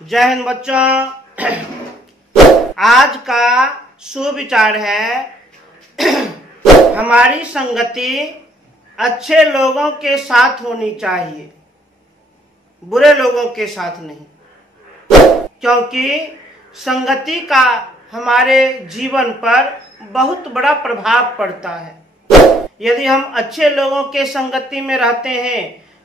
जय हिंद बच्चों। आज का सुविचार है हमारी संगति अच्छे लोगों के साथ होनी चाहिए, बुरे लोगों के साथ नहीं, क्योंकि संगति का हमारे जीवन पर बहुत बड़ा प्रभाव पड़ता है। यदि हम अच्छे लोगों के संगति में रहते हैं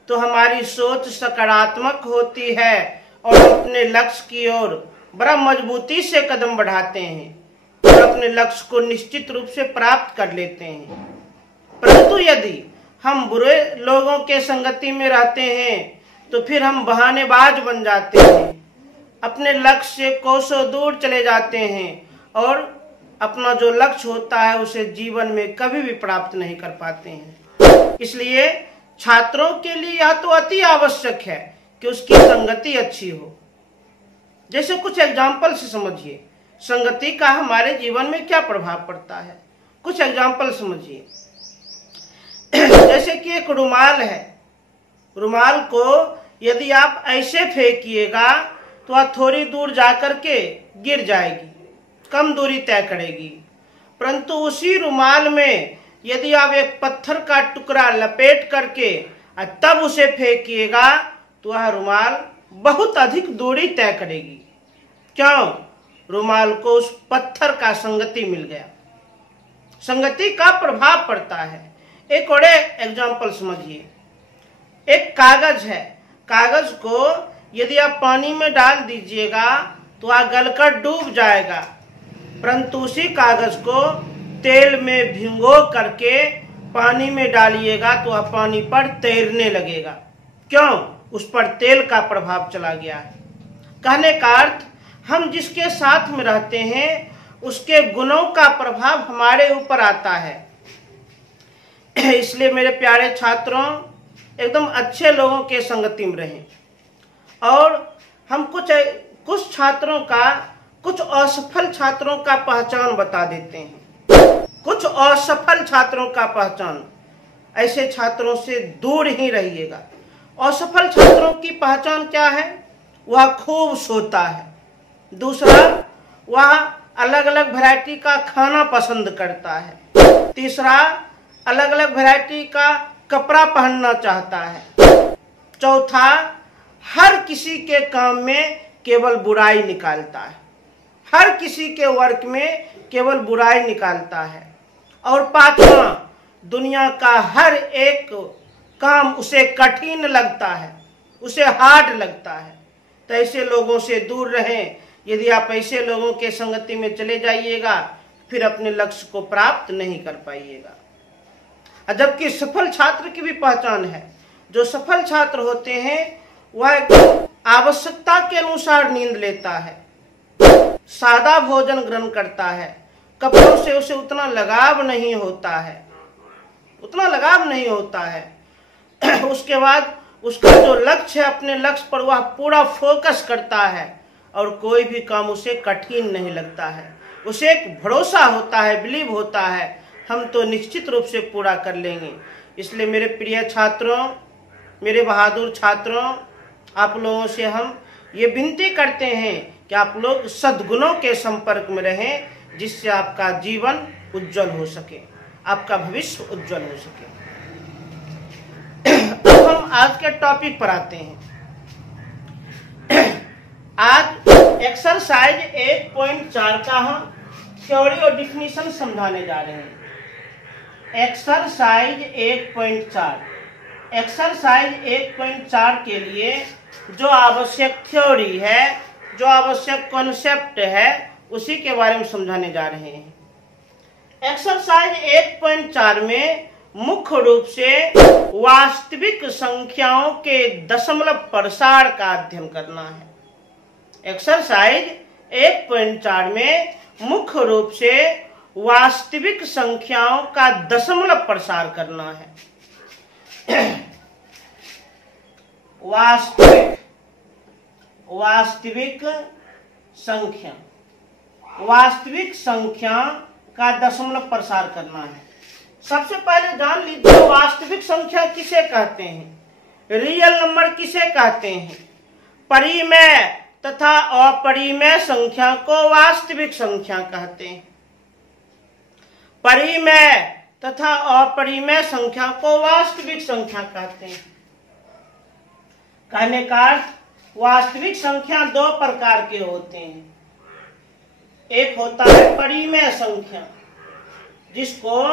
तो हमारी सोच सकारात्मक होती है और अपने लक्ष्य की ओर बड़ा मजबूती से कदम बढ़ाते हैं और अपने लक्ष्य को निश्चित रूप से प्राप्त कर लेते हैं। परंतु यदि हम बुरे लोगों के संगति में रहते हैं तो फिर हम बहानेबाज बन जाते हैं, अपने लक्ष्य से कोसों दूर चले जाते हैं और अपना जो लक्ष्य होता है उसे जीवन में कभी भी प्राप्त नहीं कर पाते हैं। इसलिए छात्रों के लिए यह तो अति आवश्यक है कि उसकी संगति अच्छी हो। जैसे कुछ एग्जाम्पल से समझिए संगति का हमारे जीवन में क्या प्रभाव पड़ता है। कुछ एग्जाम्पल समझिए। जैसे कि एक रुमाल है, रुमाल को यदि आप ऐसे फेंकिएगा तो वह थोड़ी दूर जाकर के गिर जाएगी, कम दूरी तय करेगी। परंतु उसी रुमाल में यदि आप एक पत्थर का टुकड़ा लपेट करके तब उसे फेंकिएगा तो वह रुमाल बहुत अधिक दूरी तय करेगी। क्यों? रुमाल को उस पत्थर का संगति मिल गया। संगति का प्रभाव पड़ता है। एक और एग्जाम्पल समझिए। एक कागज है, कागज को यदि आप पानी में डाल दीजिएगा तो वह गलकर डूब जाएगा, परंतु उसी कागज को तेल में भिगो करके पानी में डालिएगा तो वह पानी पर तैरने लगेगा। क्यों? उस पर तेल का प्रभाव चला गया है। कहने का अर्थ, हम जिसके साथ में रहते हैं उसके गुणों का प्रभाव हमारे ऊपर आता है। इसलिए मेरे प्यारे छात्रों, एकदम अच्छे लोगों के संगति में रहें। और हम कुछ छात्रों का, कुछ असफल छात्रों का पहचान बता देते हैं। कुछ असफल छात्रों का पहचान, ऐसे छात्रों से दूर ही रहिएगा। असफल छात्रों की पहचान क्या है? वह खूब सोता है। दूसरा, वह अलग अलग वैरायटी का खाना पसंद करता है। तीसरा, अलग अलग वैरायटी का कपड़ा पहनना चाहता है। चौथा, हर किसी के काम में केवल बुराई निकालता है, हर किसी के वर्क में केवल बुराई निकालता है। और पांचवा, दुनिया का हर एक काम उसे कठिन लगता है, उसे हार्ड लगता है। तो ऐसे लोगों से दूर रहें। यदि आप ऐसे लोगों के संगति में चले जाइएगा फिर अपने लक्ष्य को प्राप्त नहीं कर पाइएगा। जबकि सफल छात्र की भी पहचान है। जो सफल छात्र होते हैं वह आवश्यकता के अनुसार नींद लेता है, सादा भोजन ग्रहण करता है, कपड़ों से उसे उतना लगाव नहीं होता है, उतना लगाव नहीं होता है। उसके बाद उसका जो लक्ष्य है, अपने लक्ष्य पर वह पूरा फोकस करता है और कोई भी काम उसे कठिन नहीं लगता है। उसे एक भरोसा होता है, बिलीव होता है, हम तो निश्चित रूप से पूरा कर लेंगे। इसलिए मेरे प्रिय छात्रों, मेरे बहादुर छात्रों, आप लोगों से हम ये विनती करते हैं कि आप लोग सद्गुणों के संपर्क में रहें, जिससे आपका जीवन उज्जवल हो सके, आपका भविष्य उज्जवल हो सके। अब हम आज के टॉपिक पर आते हैं। आज एक्सरसाइज 1.4 का हम थ्योरी और डिफिनीशन समझाने जा रहे हैं। एक्सरसाइज 1.4, एक्सरसाइज 1.4 के लिए जो आवश्यक थ्योरी है, जो आवश्यक कॉन्सेप्ट है, उसी के बारे में समझाने जा रहे हैं। एक्सरसाइज 1.4 में मुख्य रूप से वास्तविक संख्याओं के दशमलव प्रसार का अध्ययन करना है। एक्सरसाइज 1.4 में मुख्य रूप से वास्तविक संख्याओं का दशमलव प्रसार करना है। वास्तविक संख्या का दशमलव प्रसार करना है। सबसे पहले जान लीजिए वास्तविक संख्या किसे कहते हैं, रियल नंबर किसे कहते हैं। परिमेय तथा अपरिमेय संख्या को वास्तविक संख्या कहते हैं। परिमेय तथा अपरिमेय संख्या को वास्तविक संख्या कहते हैं। कहने का अर्थ, वास्तविक संख्या दो प्रकार के होते हैं। एक होता है परिमेय संख्या, जिसको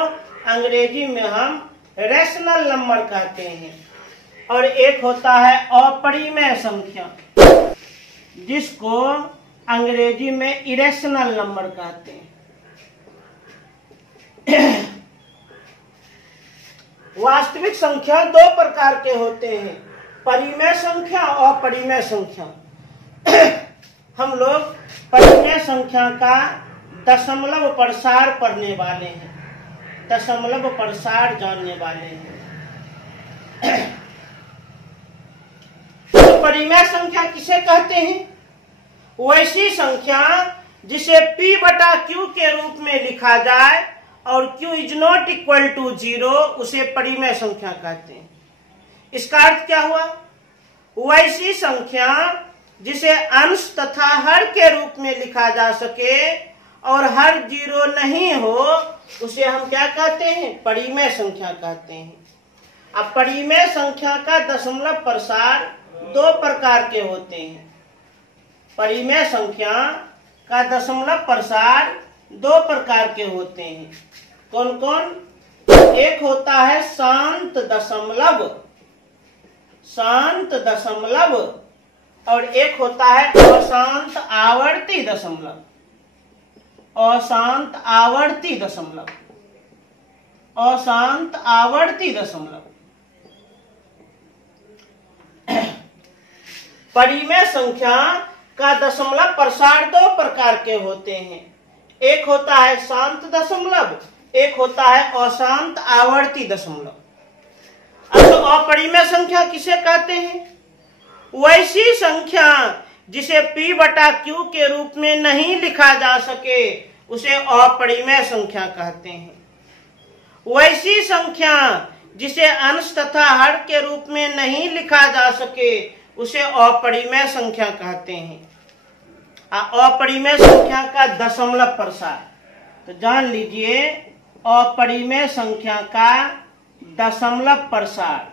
अंग्रेजी में हम रैशनल नंबर कहते हैं, और एक होता है अपरिमेय संख्या, जिसको अंग्रेजी में इरेशनल नंबर कहते हैं। वास्तविक संख्या दो प्रकार के होते हैं, परिमेय संख्या और अपरिमेय संख्या। हम लोग परिमेय संख्या का दशमलव प्रसार पढ़ने वाले हैं, दशमलव प्रसार जानने वाले हैं। तो परिमेय संख्या किसे कहते हैं? वैसी संख्या जिसे p बटा q के रूप में लिखा जाए और q is not equal to 0, उसे परिमेय संख्या कहते हैं। इसका अर्थ क्या हुआ? वैसी संख्या जिसे अंश तथा हर के रूप में लिखा जा सके और हर 0 नहीं हो, उसे हम क्या कहते हैं? परिमेय संख्या कहते हैं। अब परिमेय संख्या का दशमलव प्रसार दो प्रकार के होते हैं। परिमेय संख्या का दशमलव प्रसार दो प्रकार के होते हैं। कौन कौन? एक होता है शांत दशमलव, शांत दशमलव, और एक होता है अशांत आवर्ती दशमलव, अशांत आवर्ती दशमलव, अशांत आवर्ती दशमलव। परिमेय संख्या का दशमलव प्रसार दो प्रकार के होते हैं। एक होता है शांत दशमलव, एक होता है अशांत आवर्ती दशमलव। अब तो अपरिमेय संख्या किसे कहते हैं? वैसी संख्या जिसे p बटा q के रूप में नहीं लिखा जा सके, उसे अपरिमेय संख्या कहते हैं। वैसी संख्या जिसे अंश तथा हर के रूप में नहीं लिखा जा सके, उसे अपरिमेय संख्या कहते हैं। अपरिमेय संख्या का दशमलव प्रसार, तो जान लीजिए, अपरिमेय संख्या का दशमलव प्रसार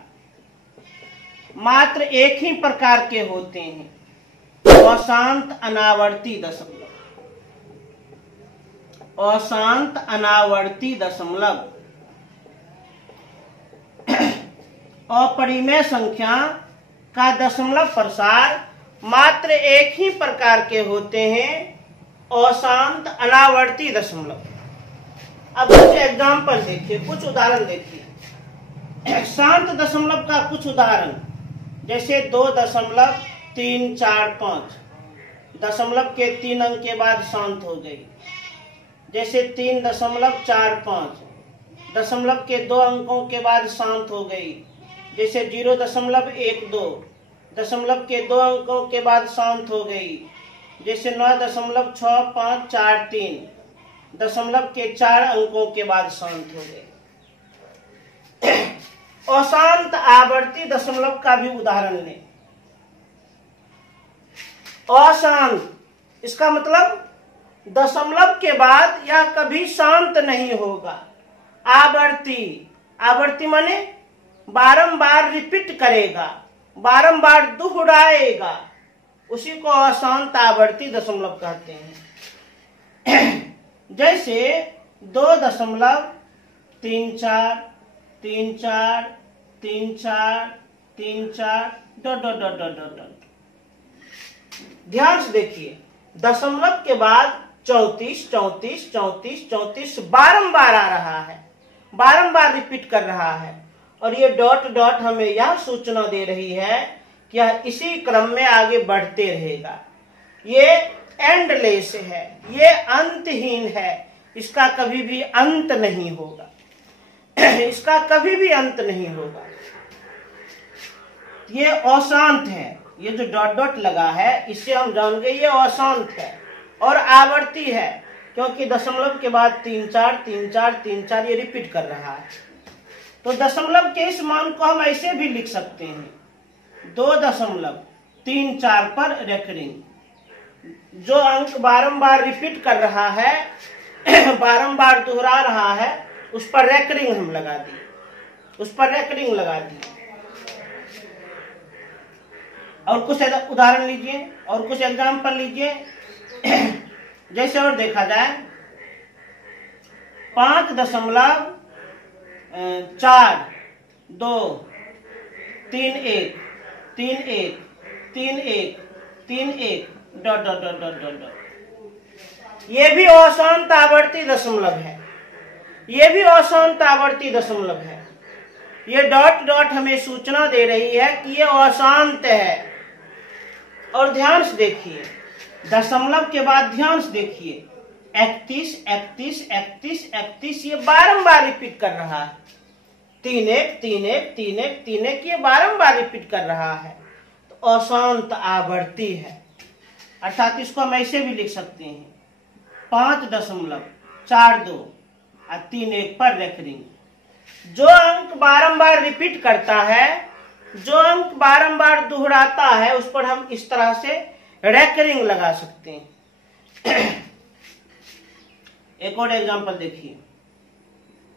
मात्र एक ही प्रकार के होते हैं, अशांत अनावर्ती दशमलव, अशांत अनावर्ती दशमलव। अपरिमेय संख्या का दशमलव प्रसार मात्र एक ही प्रकार के होते हैं, अशांत अनावर्ती दशमलव। अब कुछ एग्जाम्पल देखिए, कुछ उदाहरण देखिए। शांत दशमलव का कुछ उदाहरण, जैसे 2.345, दशमलव के 3 अंक के बाद शांत हो गई। जैसे 3.45, दशमलव के 2 अंकों के बाद शांत हो गई। जैसे 0.12, दशमलव के 2 अंकों के बाद शांत हो गई। जैसे 9.6543, दशमलव के 4 अंकों के बाद शांत हो गई। अशांत आवर्ती दशमलव का भी उदाहरण लें। अशांत, इसका मतलब दशमलव के बाद यह कभी शांत नहीं होगा। आवर्ती, आवर्ती माने बारंबार रिपीट करेगा, बारंबार दोहराएगा, उसी को अशांत आवर्ती दशमलव कहते हैं। जैसे 2.34343434 ध्यान से देखिए, दशमलव के बाद 34 34 34 34 बारंबार आ रहा है, बारंबार रिपीट कर रहा है, और ये डॉट डॉट हमें यह सूचना दे रही है कि यह इसी क्रम में आगे बढ़ते रहेगा। ये एंडलेस है, ये अंतहीन है, इसका कभी भी अंत नहीं होगा, इसका कभी भी अंत नहीं होगा। ये अशांत है, ये जो डॉट डॉट लगा है, इससे हम जान गए ये अशांत है और आवर्ती है, क्योंकि दशमलव के बाद 3 4 3 4 3 4 ये रिपीट कर रहा है। तो दशमलव के इस मान को हम ऐसे भी लिख सकते हैं, 2.34 पर रेकरिंग, जो अंक बारंबार रिपीट कर रहा है, बारंबार दोहरा रहा है, उस पर रेकरिंग हम लगा दिए, उस पर रेकरिंग लगा दी। और कुछ उदाहरण लीजिए और कुछ एग्जाम्पल लीजिए। जैसे और देखा जाए 5.4231131 dot dot dot dot dot dot. ये भी अशांत आवर्ती दशमलव है, ये भी अशांत आवर्ती दशमलव है। ये डॉट डॉट हमें सूचना दे रही है कि ये अशांत है। और ध्यान से देखिए, दशमलव के बाद ध्यान से देखिए 31 31 31 31, ये बारंबार रिपीट कर रहा है। 31 31 31 31, ये बारंबार रिपीट कर रहा है, तो अशांत आवर्ती है। अर्थात इसको हम ऐसे भी लिख सकते हैं 5.42 और 31 पर रेकरिंग। जो अंक बारंबार रिपीट करता है, जो अंक बारंबार दोहराता है, उस पर हम इस तरह से रेकरिंग लगा सकते हैं। एक और एग्जांपल देखिए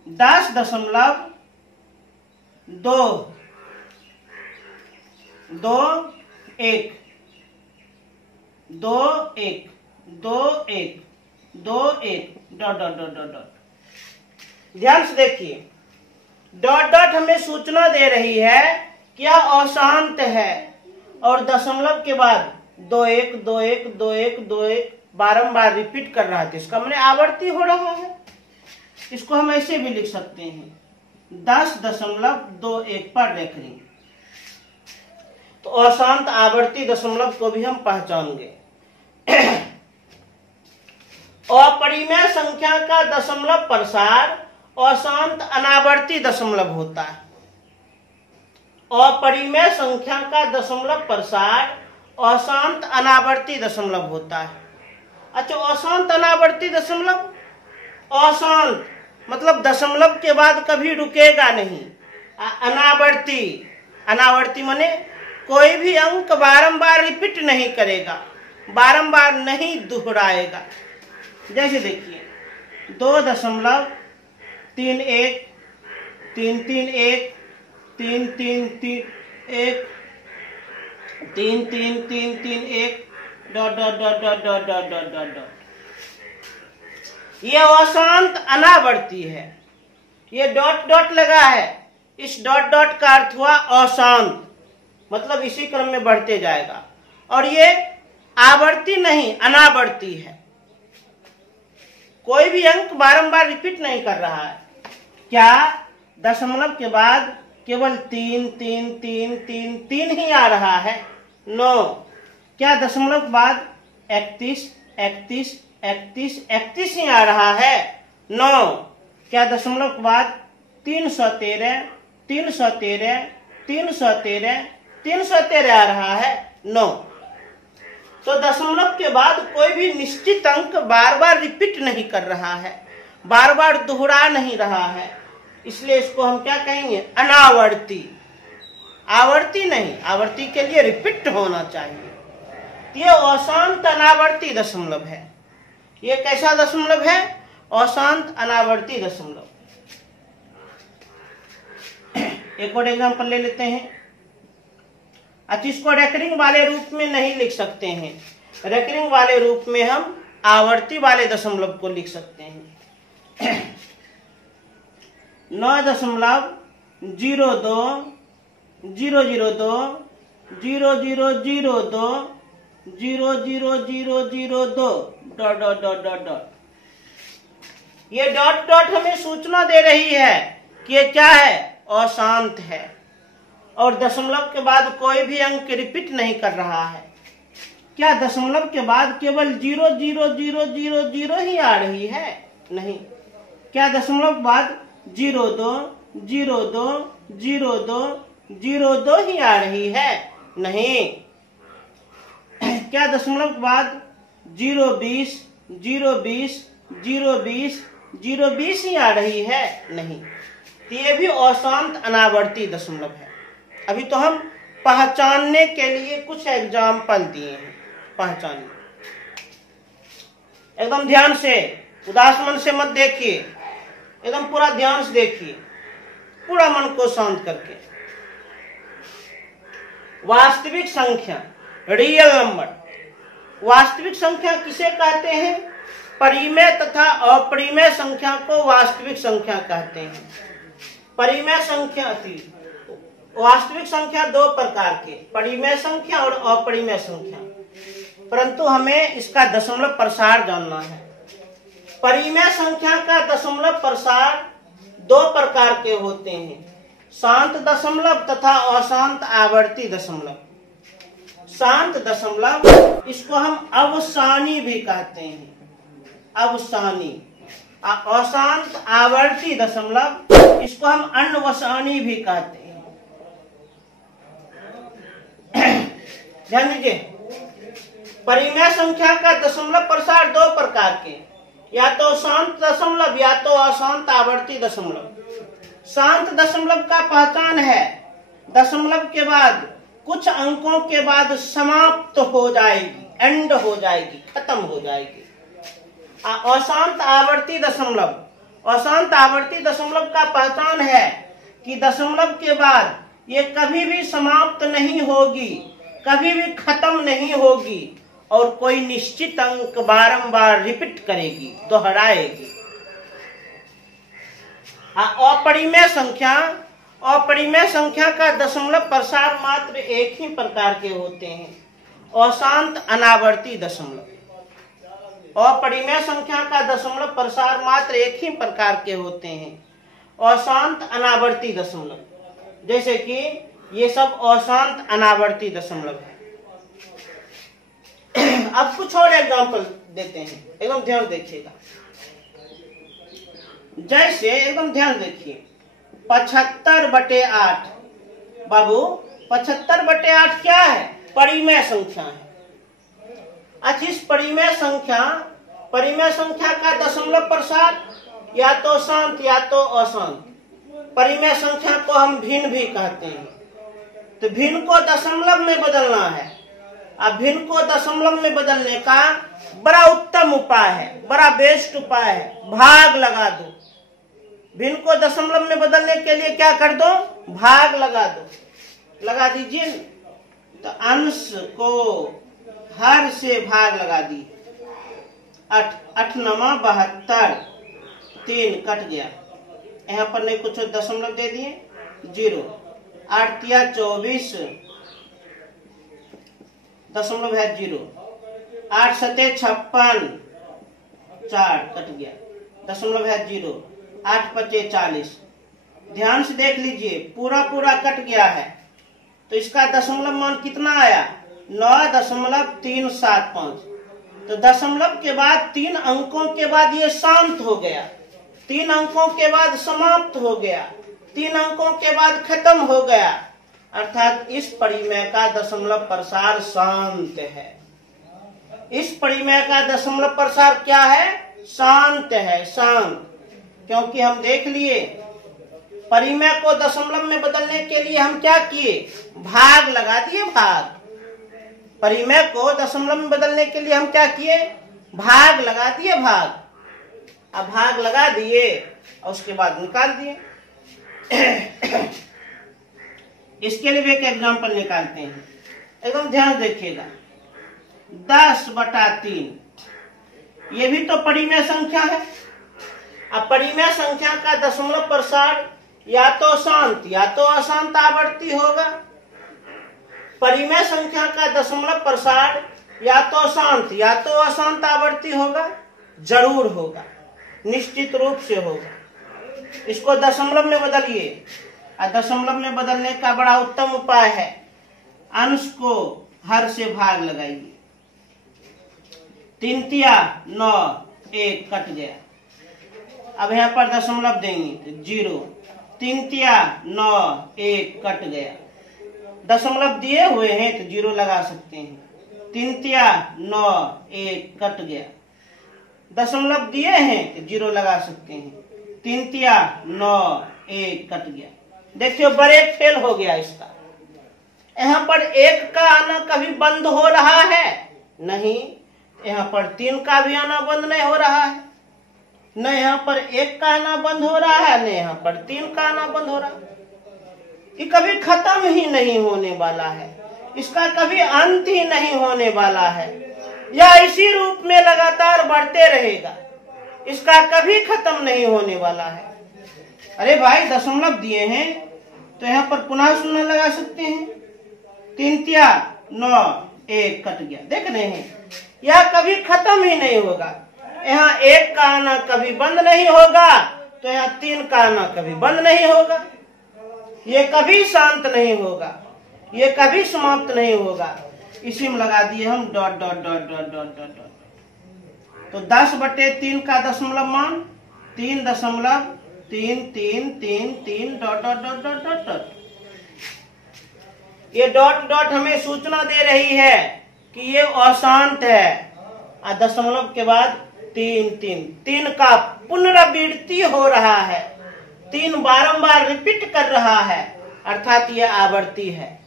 10.221 dot dot dot dot dot. ध्यान से देखिए, डॉट डॉट हमें सूचना दे रही है कि यह अशांत है। और दशमलव के बाद 21 21 21 21 बारंबार रिपीट कर रहा था, इसका मैंने आवर्ती हो रहा है। इसको हम ऐसे भी लिख सकते हैं 10.21 पर रेकरिंग। तो अशांत आवर्ती दशमलव को भी हम पहचानेंगे। अपरिमेय संख्या का दशमलव प्रसार अशांत अनावर्ती दशमलव होता है। अपरिमेय संख्या का दशमलव प्रसार अशांत अनावर्ती दशमलव होता है। अच्छा, अशांत अनावर्ती दशमलव, अशांत मतलब दशमलव के बाद कभी रुकेगा नहीं। अनावर्ती, अनावर्ती माने कोई भी अंक बारंबार रिपीट नहीं करेगा, बारंबार नहीं दोहराएगा। जैसे देखिए 2.31 331 333 33331 dot dot dot dot dot dot dot dot dot. ये अशांत अनावर्ती है। ये डॉट डॉट लगा है, इस डॉट डॉट का अर्थ हुआ अशांत, मतलब इसी क्रम में बढ़ते जाएगा। और ये आवर्ती नहीं, अनावर्ती है। कोई भी अंक बारंबार रिपीट नहीं कर रहा है। क्या दशमलव के बाद केवल 3 3 3 3 3 ही आ रहा है? नो। क्या दशमलव के बाद 31 31 31 31 ही आ रहा है? नो। क्या दशमलव के बाद 313 313 313 313 आ रहा है? नो। तो दशमलव के बाद कोई भी निश्चित अंक बार बार रिपीट नहीं कर रहा है, बार बार दोहरा नहीं रहा है, इसलिए इसको हम क्या कहेंगे? अनावर्ती। आवर्ती नहीं, आवर्ती के लिए रिपीट होना चाहिए। ये अशांत अनावर्ती दशमलव है। ये कैसा दशमलव है? अशांत अनावर्ती दशमलव। एक और एग्जांपल ले लेते हैं। अच्छा, इसको रेकरिंग वाले रूप में नहीं लिख सकते हैं। रेकरिंग वाले रूप में हम आवर्ती वाले दशमलव को लिख सकते हैं। 9.02 002 0002 00002 dot dot dot dot dot. ये डॉट डॉट हमें सूचना दे रही है कि ये क्या है? अशांत है। और दशमलव के बाद कोई भी अंक रिपीट नहीं कर रहा है। क्या दशमलव के बाद केवल 0 0 0 0 0 ही आ रही है? नहीं। क्या दशमलव के बाद 02 02 02 02 ही आ रही है? नहीं। क्या दशमलव के बाद 020 020 020 020 ही आ रही है? नहीं। तो ये भी अशांत अनावर्ती दशमलव है। अभी तो हम पहचानने के लिए कुछ एग्जाम्पल दिए हैं, पहचानिए। एकदम ध्यान से, उदास मन से मत देखिए, एकदम पूरा ध्यान से देखिए, पूरा मन को शांत करके। वास्तविक संख्या, रियल नंबर। वास्तविक संख्या किसे कहते हैं? परिमेय तथा अपरिमेय संख्या को वास्तविक संख्या कहते हैं। परिमेय संख्या थी, वास्तविक संख्या दो प्रकार के, परिमेय संख्या और अपरिमेय संख्या, परंतु हमें इसका दशमलव प्रसार जानना है। परिमेय संख्या का दशमलव प्रसार दो प्रकार के होते हैं, शांत दशमलव तथा अशांत आवर्ती दशमलव। शांत दशमलव, इसको हम अवसानी भी कहते हैं, अवसानी। अशांत आवर्ती दशमलव, इसको हम अनवसानी भी कहते हैं। ध्यान दीजिए, परिमेय संख्या का दशमलव प्रसार दो प्रकार के, या तो शांत दशमलव या तो अशांत आवर्ती दशमलव। शांत दशमलव का पहचान है दशमलव के बाद कुछ अंकों के बाद समाप्त हो जाएगी, एंड हो जाएगी, खत्म हो जाएगी। अशांत आवर्ती दशमलव, अशांत आवर्ती दशमलव का पहचान है कि दशमलव के बाद ये कभी भी समाप्त नहीं होगी, कभी भी खत्म नहीं होगी और कोई निश्चित अंक बारंबार रिपीट करेगी, दोहराएगी। अपरिमेय संख्या, अपरिमेय संख्या का दशमलव प्रसार मात्र एक ही प्रकार के होते हैं, अशांत अनावर्ती दशमलव। अपरिमेय संख्या का दशमलव प्रसार मात्र एक ही प्रकार के होते हैं, अशांत अनावर्ती दशमलव। जैसे कि ये सब अशांत अनावर्ती दशमलव है। अब कुछ और एग्जांपल देते हैं, एकदम ध्यान देखिएगा। जैसे एकदम ध्यान देखिए, 75/8। बाबू 75/8 क्या है? परिमेय संख्या है। अच्छा, इस परिमेय संख्या का दशमलव प्रसार या तो शांत या तो अशांत। परिमेय संख्या को हम भिन्न भी कहते हैं। तो भिन्न को दशमलव में बदलना है। अब भिन्न को दशमलव में बदलने का बड़ा उत्तम उपाय है, बड़ा बेस्ट उपाय है, भाग लगा दो। भिन्न को दशमलव में बदलने के लिए क्या कर दो? भाग लगा दो, लगा दीजिए। तो अंश को हर से भाग लगा दी। 8 8 9 72, 3 कट गया, यहाँ पर नहीं कुछ दशमलव दे दिए, 0। 8 तिया 24, दशमलव है 0। 8 सते 56, 4 कट गया, दशमलव है 0। 8 पचे 40। ध्यान से देख लीजिए, पूरा पूरा कट गया है, तो इसका दशमलव मान कितना आया? 9.375। तो दशमलव के बाद 3 अंकों के बाद ये शांत हो गया, 3 अंकों के बाद समाप्त हो गया, 3 अंकों के बाद खत्म हो गया, अर्थात इस परिमेय का दशमलव प्रसार शांत है। इस परिमेय का दशमलव प्रसार क्या है? शांत है, शांत। क्योंकि हम देख लिए, परिमेय को दशमलव में बदलने के लिए हम क्या किए? भाग लगा दिए, भाग। परिमेय को दशमलव में बदलने के लिए हम क्या किए? भाग लगा दिए, भाग। अब भाग लगा दिए और उसके बाद निकाल दिए। इसके लिए भी एक एग्जांपल निकालते हैं, एकदम ध्यान देखिएगा। 10/3, ये भी तो परिमेय संख्या है। अब परिमेय संख्या का दशमलव प्रसार या तो शांत या तो अशांत आवर्ती होगा। परिमेय संख्या का दशमलव प्रसार या तो शांत या तो अशांत आवर्ती होगा, जरूर होगा, निश्चित रूप से होगा। इसको दशमलव में बदलिए, और दशमलव में बदलने का बड़ा उत्तम उपाय है, अंश को हर से भाग लगाइए। 3 तिया 9, 1 कट गया। अब यहाँ पर दशमलव देंगे तो 0। 3 तिया 9, 1 कट गया। दशमलव दिए हुए हैं तो 0 लगा सकते हैं। 3 तिया 9, 1 कट गया। दशमलव दिए हैं तो 0 लगा सकते हैं। 3 तिया 9, 1 कट गया। देखिए ब्रेक फेल हो गया इसका। यहाँ पर 1 का आना कभी बंद हो रहा है? नहीं। यहाँ पर 3 का भी आना बंद नहीं हो रहा है, न यहाँ पर 1 का आना बंद हो रहा है, न यहाँ पर 3 का आना बंद हो रहा है। ये कभी खत्म ही नहीं होने वाला है, इसका कभी अंत ही नहीं होने वाला है, यह इसी रूप में लगातार बढ़ते रहेगा, इसका कभी खत्म नहीं होने वाला है। अरे भाई दशमलव दिए हैं तो यहाँ पर पुनः शून्य लगा सकते हैं, 3 तिया 9, 1 कट गया, देख रहे हैं, यह कभी खत्म ही नहीं होगा। यहाँ 1 का आना कभी बंद नहीं होगा, तो यहाँ 3 का आना कभी बंद नहीं होगा, ये कभी शांत नहीं होगा, ये कभी समाप्त नहीं होगा। इसी में लगा दिए हम dot dot dot dot dot dot dot. तो 10/3 का दशमलव मान 3.3333 dot dot dot dot dot dot. ये डॉट डॉट हमें सूचना दे रही है कि ये अशांत है। दशमलव के बाद 3 का पुनरावृत्ति हो रहा है, 3 बारंबार रिपीट कर रहा है, अर्थात यह आवर्ती है।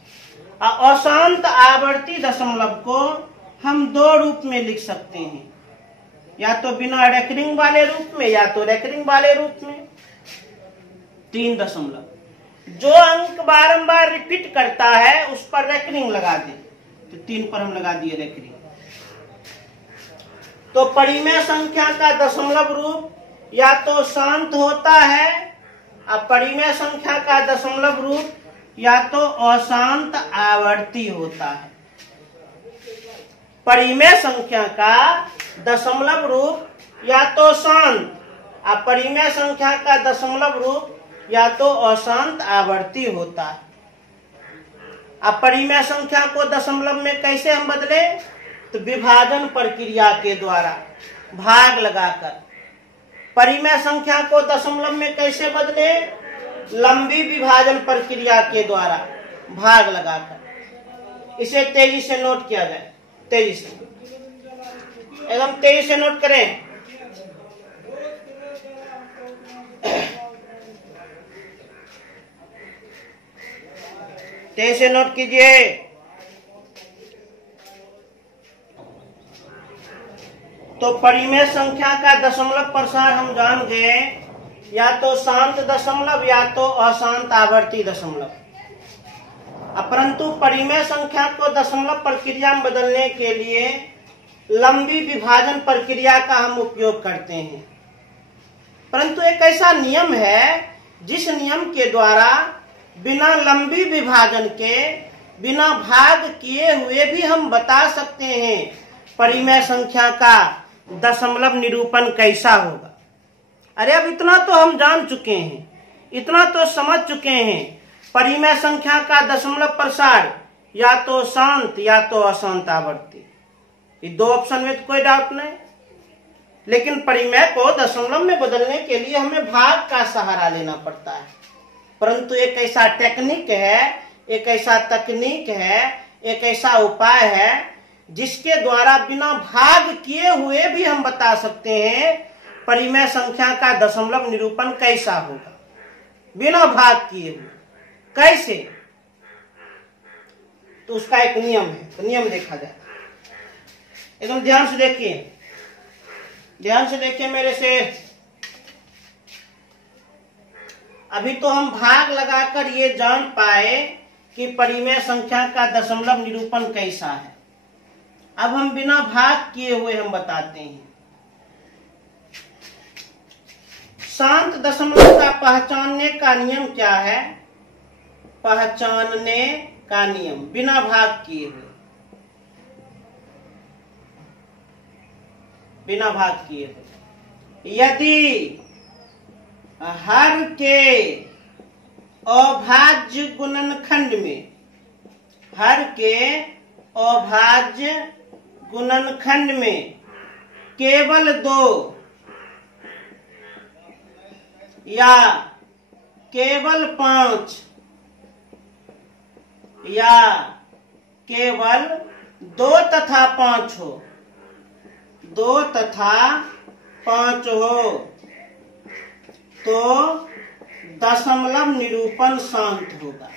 अशांत आवर्ती दशमलव को हम 2 रूप में लिख सकते हैं, या तो बिना रेकरिंग वाले रूप में या तो रेकरिंग वाले रूप में। 3 दशमलव जो अंक बारंबार रिपीट करता है उस पर रेकरिंग लगा दे, तो 3 पर हम लगा दिए रेकरिंग। तो परिमेय संख्या का दशमलव रूप या तो शांत होता है, परिमेय संख्या का दशमलव रूप या तो अशांत आवर्ती होता है। परिमेय संख्या का दशमलव रूप या तो शांत, परिमेय संख्या का दशमलव रूप या तो अशांत आवर्ती होता है। परिमेय संख्या को दशमलव में कैसे हम बदले, तो विभाजन प्रक्रिया के द्वारा भाग लगाकर। परिमेय संख्या को दशमलव में कैसे बदले, लंबी विभाजन प्रक्रिया के द्वारा भाग लगाकर। इसे तेजी से नोट किया जाए, तेजी से, एकदम तेजी से नोट करें। तेजी से नोट कीजिए। तो परिमेय संख्या का दशमलव प्रसार हम जान गए, या तो शांत दशमलव या तो अशांत आवर्ती दशमलव। परंतु परिमेय संख्या को दशमलव प्रक्रिया में बदलने के लिए लंबी विभाजन प्रक्रिया का हम उपयोग करते हैं। परंतु एक ऐसा नियम है जिस नियम के द्वारा बिना लंबी विभाजन के, बिना भाग किए हुए भी हम बता सकते हैं परिमेय संख्या का दशमलव निरूपण कैसा होगा। अरे अब इतना तो हम जान चुके हैं, इतना तो समझ चुके हैं, परिमेय संख्या का दशमलव प्रसार या तो शांत या तो अशांत आवर्ती। ये 2 ऑप्शन में तो कोई डाउट नहीं। लेकिन परिमेय को दशमलव में बदलने के लिए हमें भाग का सहारा लेना पड़ता है। परंतु एक ऐसा टेक्निक है, एक ऐसा तकनीक है, एक ऐसा उपाय है जिसके द्वारा बिना भाग किए हुए भी हम बता सकते हैं परिमेय संख्या का दशमलव निरूपण कैसा होगा, बिना भाग किए हुए। कैसे? तो उसका एक नियम है, तो नियम देखा जाए। एकदम ध्यान से देखिए, ध्यान से देखिए मेरे से। अभी तो हम भाग लगाकर ये जान पाए कि परिमेय संख्या का दशमलव निरूपण कैसा है। अब हम बिना भाग किए हुए हम बताते हैं। शांत दशमलव का पहचानने का नियम क्या है? पहचानने का नियम बिना भाग किए हुए, बिना भाग किए हुए, यदि हर के अभाज्य गुणनखंड में, हर के अभाज्य गुणनखंड में केवल 2 या केवल 5 या केवल 2 तथा 5 हो, 2 तथा 5 हो, तो दशमलव निरूपण शांत होगा।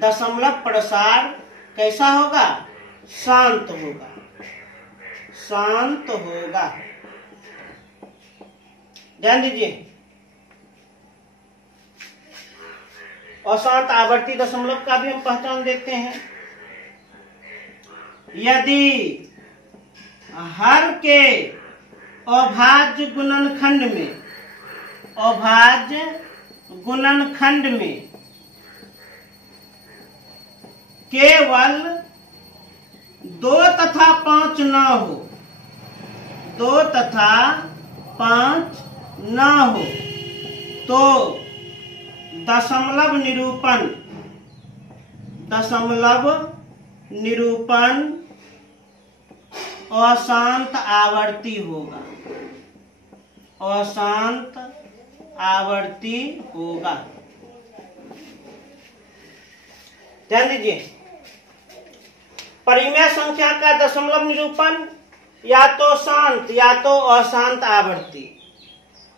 दशमलव प्रसार कैसा होगा? शांत होगा। शांत होगा। ध्यान दीजिए, अशांत आवर्ती दशमलव का भी हम पहचान देते हैं। यदि हर के अभाज्य गुणनखंड में केवल 2 तथा 5 न हो, 2 तथा 5 न हो, तो दशमलव निरूपण अशांत आवर्ती होगा, अशांत आवर्ती होगा। ध्यान दीजिए, परिमेय संख्या का दशमलव निरूपण या तो शांत या तो अशांत आवर्ती।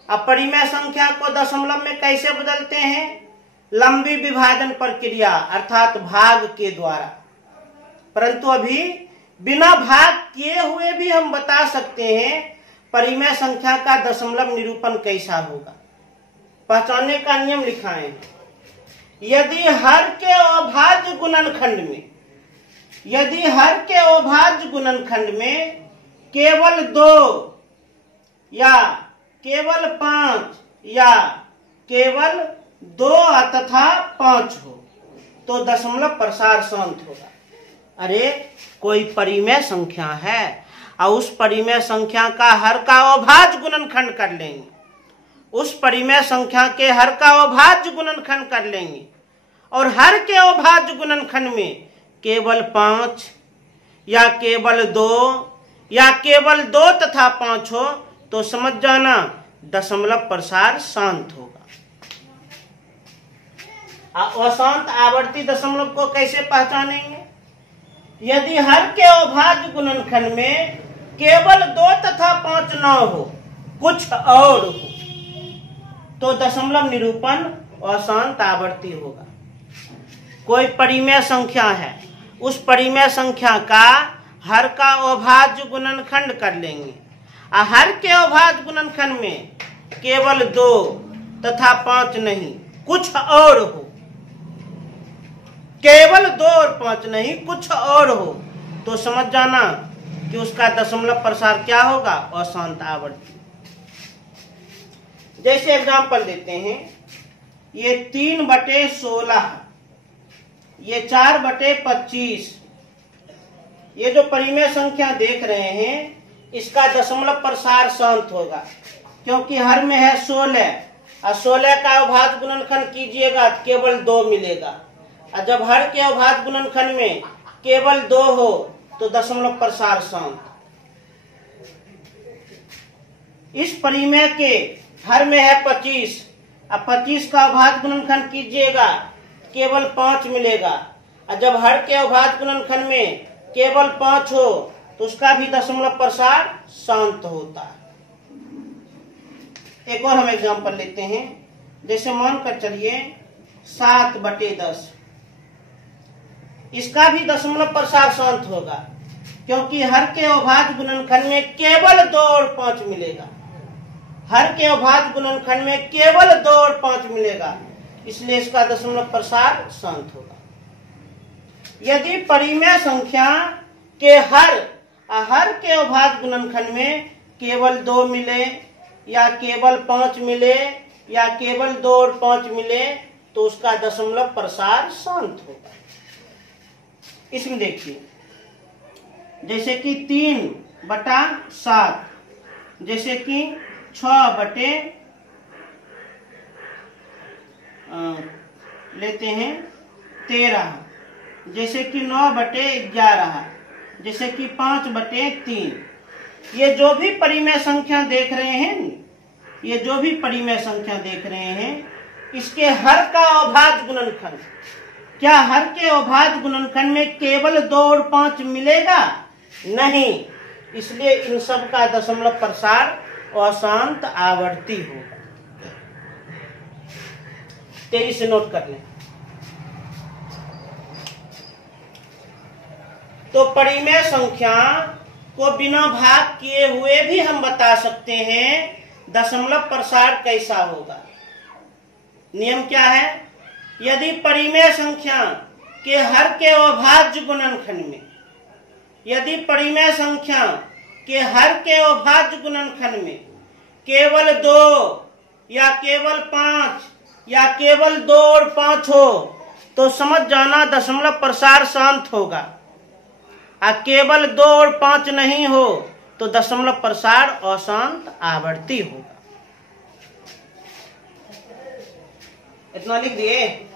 अब परिमेय संख्या को दशमलव में कैसे बदलते हैं? लंबी विभाजन प्रक्रिया अर्थात भाग के द्वारा। परंतु अभी बिना भाग किए हुए भी हम बता सकते हैं परिमेय संख्या का दशमलव निरूपण कैसा होगा। पहचानने का नियम लिखा है। यदि हर के अभाज्य गुणनखंड में केवल 2 या केवल 5 या केवल 2 तथा 5 हो तो दशमलव प्रसार शांत होगा। अरे कोई परिमेय संख्या है और उस परिमेय संख्या का हर का अभाज्य गुणनखंड कर लेंगे, उस परिमेय संख्या के हर का अभाज्य गुणनखंड कर लेंगे और हर के अभाज्य गुणनखंड में केवल 5 या केवल 2 या केवल 2 तथा 5 हो तो समझ जाना दशमलव प्रसार शांत होगा। अशांत आवर्ती दशमलव को कैसे पहचानेंगे? यदि हर के अभाज्य गुणनखंड में केवल 2 तथा 5 न हो, कुछ और हो, तो दशमलव निरूपण अशांत आवर्ती होगा। कोई परिमेय संख्या है, उस परिमेय संख्या का हर का अभाज्य गुणनखंड कर लेंगे और हर के अभाज्य गुणनखंड में केवल 2 तथा 5 नहीं कुछ और हो, केवल 2 और 5 नहीं कुछ और हो तो समझ जाना कि उसका दशमलव प्रसार क्या होगा? अशांत आवर्ती। जैसे एग्जांपल देते हैं, ये 3/16, ये 4/25, ये जो परिमेय संख्या देख रहे हैं इसका दशमलव प्रसार शांत होगा क्योंकि हर में है 16 और 16 का अभाज्य गुणनखंड कीजिएगा तो केवल 2 मिलेगा और जब हर के अभाज्य गुणनखंड में केवल 2 हो तो दशमलव प्रसार शांत। इस परिमेय के हर में है 25 और 25 का अभाज्य गुणनखंड कीजिएगा केवल 5 मिलेगा और जब हर के अभाज्य गुणनखंड में केवल 5 हो तो उसका भी दशमलव प्रसार शांत होता है। एक और हम एग्जांपल लेते हैं, जैसे मानकर चलिए 7/10, इसका भी दशमलव प्रसार शांत होगा क्योंकि हर के अभाज्य गुणनखंड में केवल 2 और 5 मिलेगा, हर के अभाज्य गुणनखंड में केवल 2 और 5 मिलेगा, इसलिए इसका दशमलव प्रसार शांत होगा। यदि परिमेय संख्या के हर के अभाज्य गुणनखंड में केवल 2 मिले या केवल 5 मिले या केवल 2 और 5 मिले तो उसका दशमलव प्रसार शांत होगा। इसमें देखिए, जैसे कि 3/7, जैसे कि 6 लेते हैं 13, जैसे कि 9/11, जैसे कि 5/3। ये जो भी परिमेय संख्या देख रहे हैं, ये जो भी परिमेय संख्या देख रहे हैं, इसके हर का अभाज्य गुणनखंड, क्या हर के अभाज्य गुणनखंड में केवल 2 और 5 मिलेगा? नहीं, इसलिए इन सब का दशमलव प्रसार अशांत आवर्ती होगा। तेजी से नोट कर लें। तो परिमेय संख्या को बिना भाग किए हुए भी हम बता सकते हैं दशमलव प्रसार कैसा होगा। नियम क्या है? यदि परिमेय संख्या के हर के अभाज्य गुणनखंड में, यदि परिमेय संख्या के हर के अभाज्य गुणनखंड में केवल 2 या केवल 5 या केवल 2 और 5 हो तो समझ जाना दशमलव प्रसार शांत होगा, और केवल 2 और 5 नहीं हो तो दशमलव प्रसार अशांत आवर्ती होगा। इतना लिख दिए।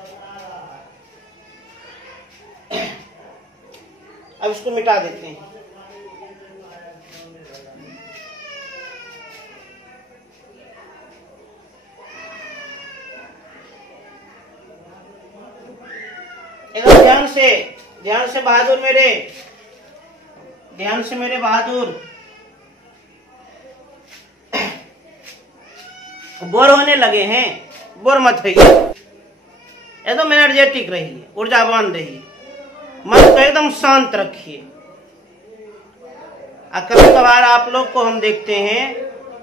अब इसको मिटा देते हैं। एकदम ध्यान से बहादुर मेरे, ध्यान से मेरे बहादुर। बोर होने लगे हैं? बोर मत होइए, एकदम एनर्जेटिक रहिए, ऊर्जावान रहिए, मन को एकदम शांत रखिए। कभी कभार आप लोग को हम देखते हैं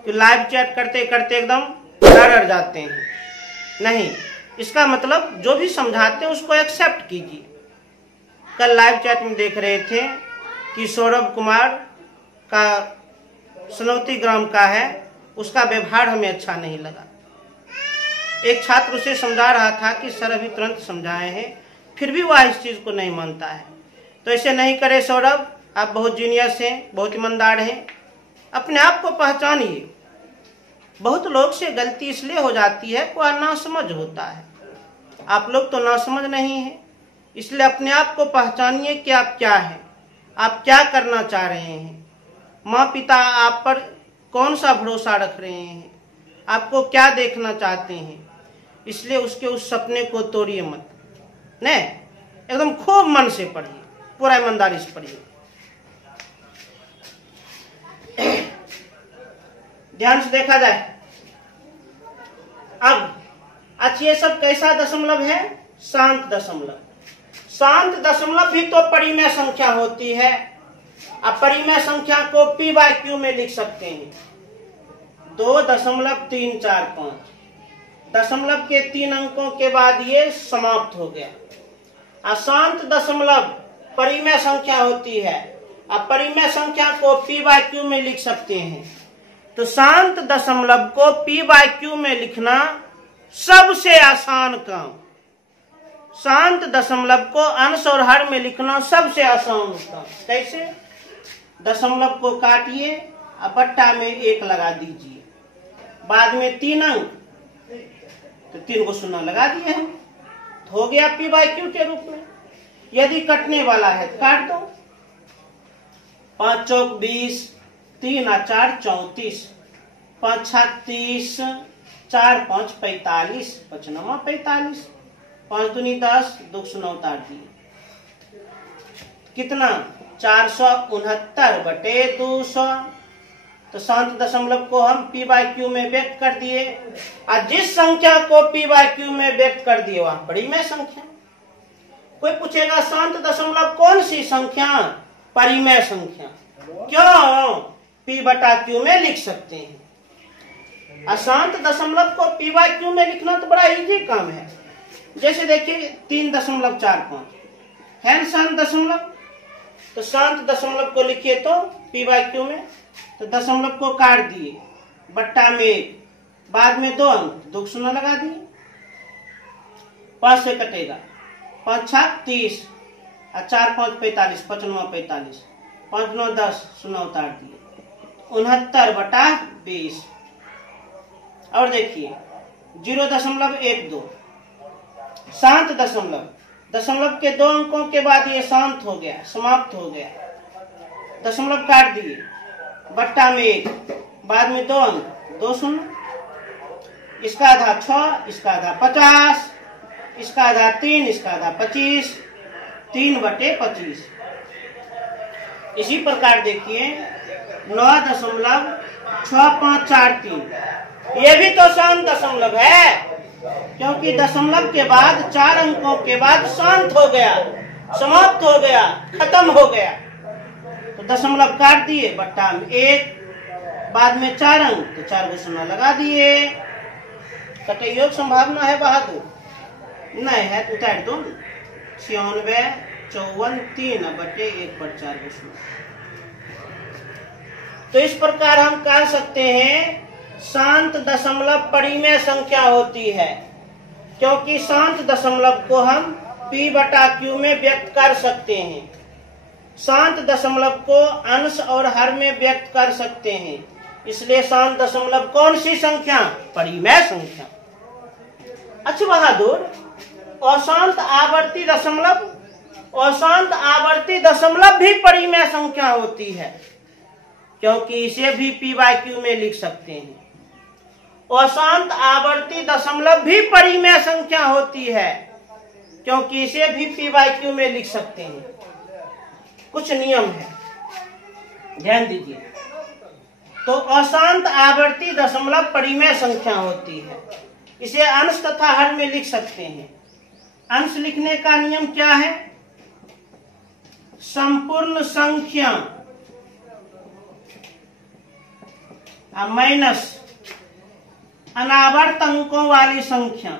कि लाइव चैट करते करते एकदम डर जाते हैं। नहीं, इसका मतलब जो भी समझाते हैं उसको एक्सेप्ट कीजिए। कल लाइव चैट में देख रहे थे कि सौरभ कुमार का सनौती ग्राम का है, उसका व्यवहार हमें अच्छा नहीं लगा। एक छात्र उसे समझा रहा था कि सर अभी तुरंत समझाए हैं, फिर भी वह इस चीज को नहीं मानता है। तो ऐसे नहीं करे सौरभ, आप बहुत जीनियस हैं, बहुत ईमानदार हैं, अपने आप को पहचानिए। बहुत लोग से गलती इसलिए हो जाती है कि वह नासमझ होता है। आप लोग तो नासमझ नहीं हैं, इसलिए अपने आप को पहचानिए कि आप क्या हैं, आप क्या करना चाह रहे हैं। माँ पिता आप पर कौन सा भरोसा रख रहे हैं, आपको क्या देखना चाहते हैं, इसलिए उसके उस सपने को तोड़िए मत। नहीं, एकदम खूब मन से पढ़िए, पूरा ईमानदारी से पढ़िए। ध्यान से देखा जाए। अब अच्छा, ये सब कैसा दशमलव है? शांत दशमलव। शांत दशमलव भी तो परिमेय संख्या होती है। अब परिमेय संख्या को p/q में लिख सकते हैं 2.345। दशमलव के 3 अंकों के बाद ये समाप्त हो गया। अशांत दशमलव परिमेय संख्या होती है। अब परिमेय संख्या को p/q में लिख सकते हैं। तो शांत दशमलव को p/q में लिखना सबसे आसान काम। शांत दशमलव को अंश और हर में लिखना सबसे आसान काम। कैसे? दशमलव को काटिए और बट्टा में 1 लगा दीजिए, बाद में 3 अंक, तो 3 को शून्य लगा दिए हम, तो हो गया p/q के रूप में। यदि कटने वाला है तो काट दो। 5 चौक 20, 3 और 4 34, 5 6 30, 4 5 45, 5 9 45, 5 दूनी 10, 2 शून्य उतार दिए। कितना? 469/200। तो शांत दशमलव को हम p/q में व्यक्त कर दिए, और जिस संख्या को p/q में व्यक्त कर दिए वह परिमेय संख्या। कोई पूछेगा शांत दशमलव कौन सी संख्या? परिमेय संख्या। क्यों? p/q में लिख सकते हैं। अशांत दशमलव को p/q में लिखना तो बड़ा इजी काम है। जैसे देखिए 3.45 है ना शांत दशमलव। तो शांत दशमलव को लिखिए तो p/q में, तो दशमलव को काट दिए, बट्टा में 1, बाद में 2 अंक, 2 शून्य लगा दिए, 5 से कटेगा, 5 6 30 और 4 5 45, 5 9 45, 5 9 10, शून्य उतार दिए, 69/20। और देखिए 0.12 शांत दशमलव। दशमलव के 2 अंकों के बाद ये शांत हो गया, समाप्त हो गया। दशमलव काट दिए, बट्टा में 1, बाद में 2 अंक, 2 शून्य, इसका आधा 6, इसका आधा 50, इसका आधा 3, इसका आधा 25, 3/25। इसी प्रकार देखिए 9.6543, ये भी तो शांत दशमलव है, क्योंकि दशमलव के बाद 4 अंकों के बाद शांत हो गया, समाप्त हो गया, खत्म हो गया। तो तो दशमलव काट दिए, बट्टा में 1, बाद में 4 अंक, तो 4 को शून्य लगा दिए। कटयोग संभावना है बहादुर? नहीं है, तो उतार दो। 96, 54, 3 बटे 1 पर 4 को शून्य। तो इस प्रकार हम कह सकते हैं शांत दशमलव परिमेय संख्या होती है, क्योंकि शांत दशमलव को हम p बटा q में व्यक्त कर सकते हैं। शांत दशमलव को अंश और हर में व्यक्त कर सकते हैं, इसलिए शांत दशमलव कौन सी संख्या? परिमेय संख्या। अच्छा बहादुर, अशांत आवर्ती दशमलव, अशांत आवर्ती दशमलव भी परिमेय संख्या होती है, क्योंकि इसे भी p/q में लिख सकते हैं। अशांत आवर्ती दशमलव भी परिमेय संख्या होती है, क्योंकि इसे भी p/q में लिख सकते हैं। कुछ नियम है, ध्यान दीजिए। तो अशांत आवर्ती दशमलव परिमेय संख्या होती है, इसे अंश तथा हर में लिख सकते हैं। अंश लिखने का नियम क्या है? संपूर्ण संख्या माइनस अनावर्त अंकों वाली संख्या,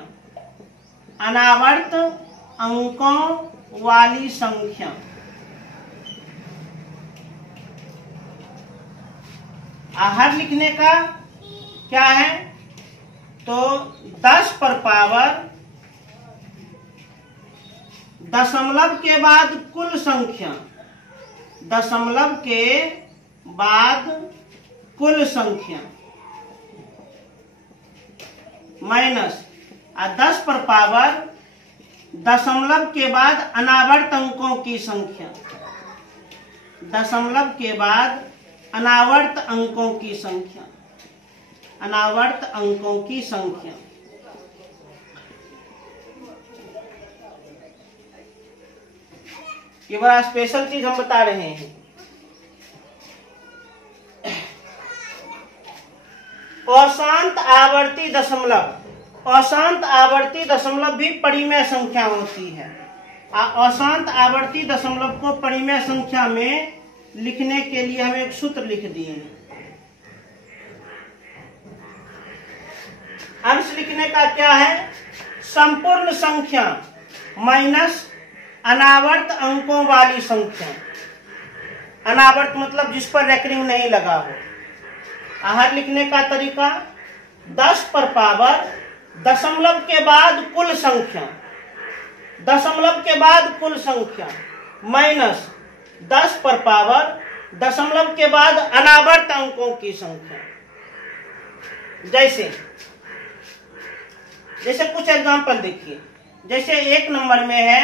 अनावर्त अंकों वाली संख्या। हर लिखने का क्या है? तो 10 पर पावर दशमलव के बाद कुल संख्या, दशमलव के बाद कुल संख्या माइनस 10 पर पावर दशमलव के बाद अनावर्त अंकों की संख्या, दशमलव के बाद अनावर्त अंकों की संख्या, अनावर्त अंकों की संख्या। ये बड़ा स्पेशल चीज हम बता रहे हैं। अशांत आवर्ती दशमलव, अशांत आवर्ती दशमलव भी परिमेय संख्या होती है। अशांत आवर्ती दशमलव को परिमेय संख्या में लिखने के लिए हम एक सूत्र लिख दिए हैं। अंश लिखने का क्या है? संपूर्ण संख्या माइनस अनावर्त अंकों वाली संख्या। अनावर्त मतलब जिस पर रेकरिंग नहीं लगा हो। हर लिखने का तरीका 10 पर पावर दशमलव के बाद कुल संख्या, दशमलव के बाद कुल संख्या माइनस 10 पर पावर दशमलव के बाद अनावर्त अंकों की संख्या। जैसे कुछ एग्जांपल देखिए। जैसे 1 नंबर में है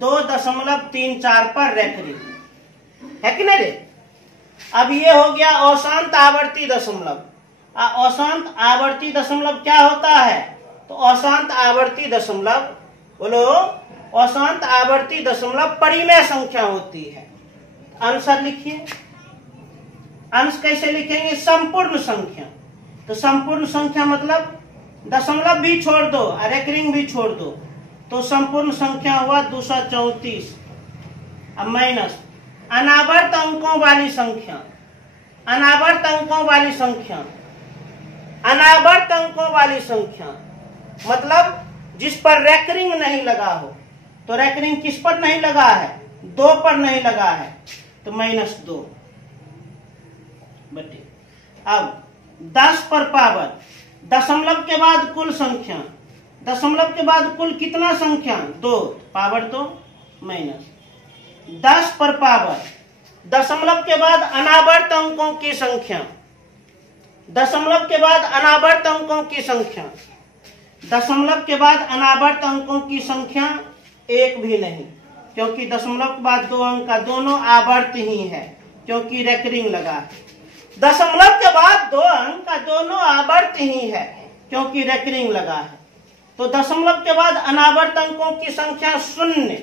2.34 पर रेकरिंग है कि नहीं रे? अब ये हो गया अशांत आवर्ती दशमलव। अशांत आवर्ती दशमलव क्या होता है? तो अशांत आवर्ती दशमलव, बोलो, अशांत आवर्ती दशमलव परिमेय संख्या होती है। आंसर लिखिए। अंश कैसे लिखेंगे? संपूर्ण संख्या। तो संपूर्ण संख्या मतलब दशमलव भी छोड़ दो और रेकरिंग भी छोड़ दो, तो संपूर्ण संख्या हुआ 234। अब माइनस अनावर्त अंकों वाली संख्या, अनावर्त अंकों वाली संख्या, अनावर्त अंकों वाली संख्या मतलब जिस पर रेकरिंग नहीं लगा हो। तो रेकरिंग किस पर नहीं लगा है? 2 पर नहीं लगा है, तो -2 बटे। अब 10 पर पावर दशमलव के बाद कुल संख्या, दशमलव के बाद कुल कितना संख्या? 2, पावर 2 माइनस 10 पर पावर दशमलव के बाद अनावर्त अंकों की संख्या, दशमलव के बाद अनावर्त अंकों की संख्या, दशमलव के बाद अनावर्त अंकों की संख्या 1 भी नहीं, क्योंकि दशमलव के बाद 2 अंक का दोनों आवर्त ही है, क्योंकि रेकरिंग लगा है। दशमलव के बाद 2 अंक का दोनों आवर्त ही है, क्योंकि रेकरिंग लगा है। तो दशमलव के बाद अनावर्त अंकों की संख्या 0।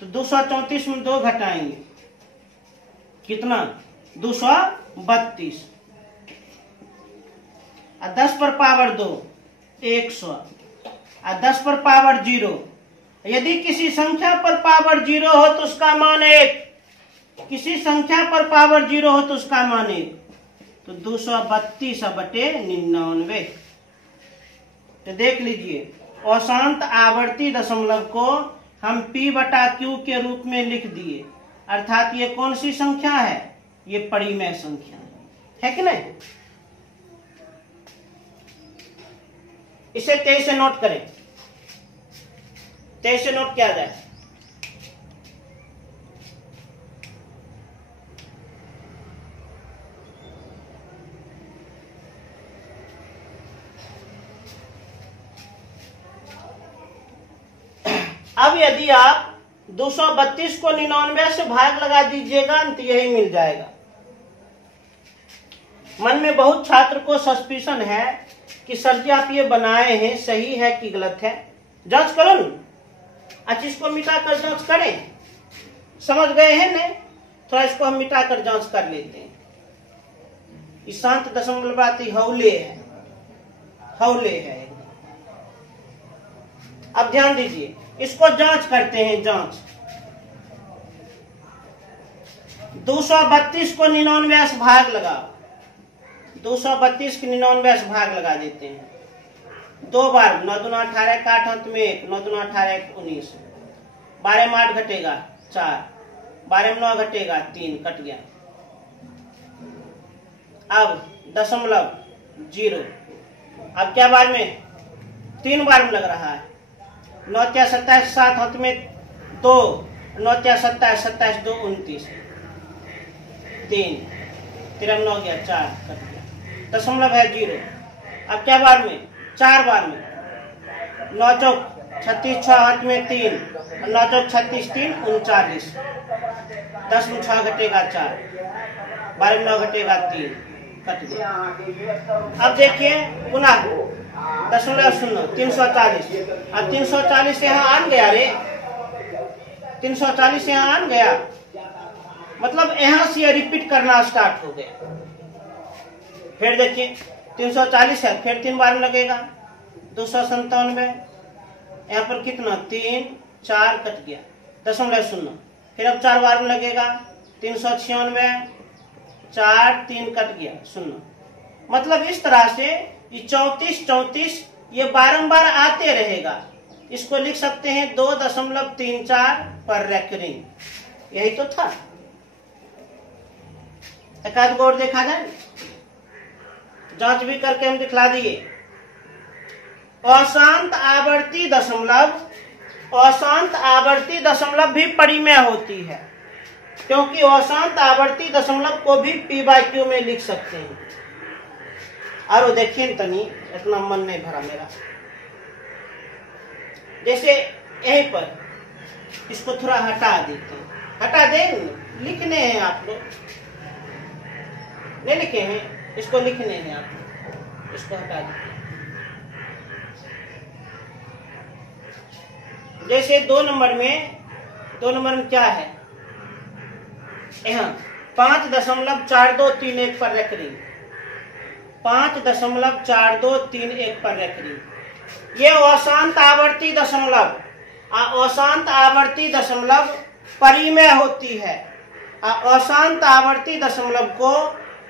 तो 234 में 2 घटाएंगे, कितना? 232। 10 पर पावर 2 100, 10 पर पावर 0। यदि किसी संख्या पर पावर 0 हो तो उसका मान 1, किसी संख्या पर पावर 0 हो तो उसका मान 1, तो 232/99। तो देख लीजिए, अशांत आवर्ती दशमलव को हम P/Q के रूप में लिख दिए, अर्थात ये कौन सी संख्या है? ये परिमेय संख्या है कि नहीं? इसे 23 से नोट करें, 23 से नोट किया जाए। अब यदि आप 232 को 99 से भाग लगा दीजिएगा तो यही मिल जाएगा। मन में बहुत छात्र को सस्पिशन है कि सर जी आप ये बनाए हैं सही है कि गलत है, जांच करो न। अच्छा, इसको मिटाकर जांच करें, समझ गए हैं न? थोड़ा इसको हम मिटाकर जांच कर लेते हैं। इस शांत दशमलवाती हौले है, हौले है। अब ध्यान दीजिए, इसको जांच करते हैं, जांच। 232 को 99 से भाग लगाओ, 232 को 99 से भाग लगा देते हैं। 2 बार 9 दूना 18 का 8 अंत में 1, 9 दूना 18 19, 12 में 8 घटेगा 4, 12 में 9 घटेगा 3, कट गया। अब दशमलव 0, अब क्या बार में? 3 बार में लग रहा है। 9 × 27 7 अंत में 2, 9 × 27 27 2 29, 3 13 में 9 गया 4, कट गया। दशमलव है 0। अब क्या बार में? 4 बार में। 9 चौक 36 6 हाथ में 3, 9 चौक 36 3 39, 10 में 6 घटेगा 4, 12 में 9 घटेगा 3, कट गया। अब देखिए पुनः दशमलव 0 340। अब 340 यहाँ आन गया रे, 340 यहाँ आन गया, मतलब यहाँ से ये रिपीट करना स्टार्ट हो गया। फिर देखिए 340 है, फिर 3 बार में लगेगा 297। यहाँ पर कितना? 3 4, कट गया। दशमलव 0, फिर अब 4 बार में लगेगा 396, 4 3, कट गया 0। मतलब इस तरह से ये 34 34 ये बारंबार आते रहेगा। इसको लिख सकते हैं 2.34 पर रेकरिंग। यही तो था। एक आध को और देखा जाए, जांच भी करके हम दिखला दिए। अशांत आवर्ती दशमलव भी परिमेय होती है, क्योंकि अशांत आवर्ती दशमलव को भी P/Q में लिख सकते हैं। और देखिए तनी, इतना मन नहीं भरा मेरा। जैसे यहीं पर इसको थोड़ा हटा देते हैं, हटा दें, लिखने हैं आप लोग, नहीं लिखे हैं, इसको लिखने हैं आप लोग, इसको हटा देते हैं। जैसे 2 नंबर में क्या है? यहाँ 5.4231 पर रेकरिंग, 5.4231 पर रेकरिंग। ये अशांत आवर्ती दशमलव परिमेय होती है। अशांत आवर्ती दशमलव को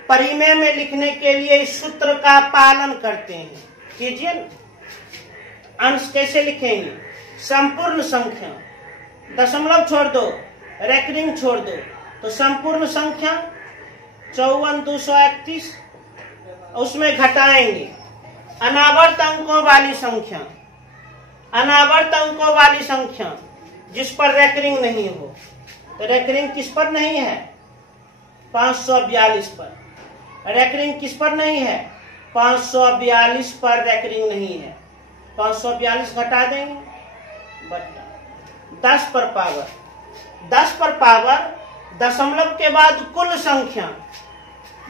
परिमेय में लिखने के लिए इस सूत्र का पालन करते हैं। कीजिए, अंश कैसे लिखेंगे? संपूर्ण संख्या, दशमलव छोड़ दो, रेकरिंग छोड़ दो, तो संपूर्ण संख्या 54,231, उसमें घटाएंगे अनावर्त अंकों वाली संख्या जिस पर रेकरिंग नहीं हो। तो रेकरिंग किस पर नहीं है? 542 पर। रेकरिंग किस पर नहीं है? 542 पर रेकरिंग नहीं है। 542 घटा देंगे, बटा 10 पर पावर दशमलव के बाद कुल संख्या,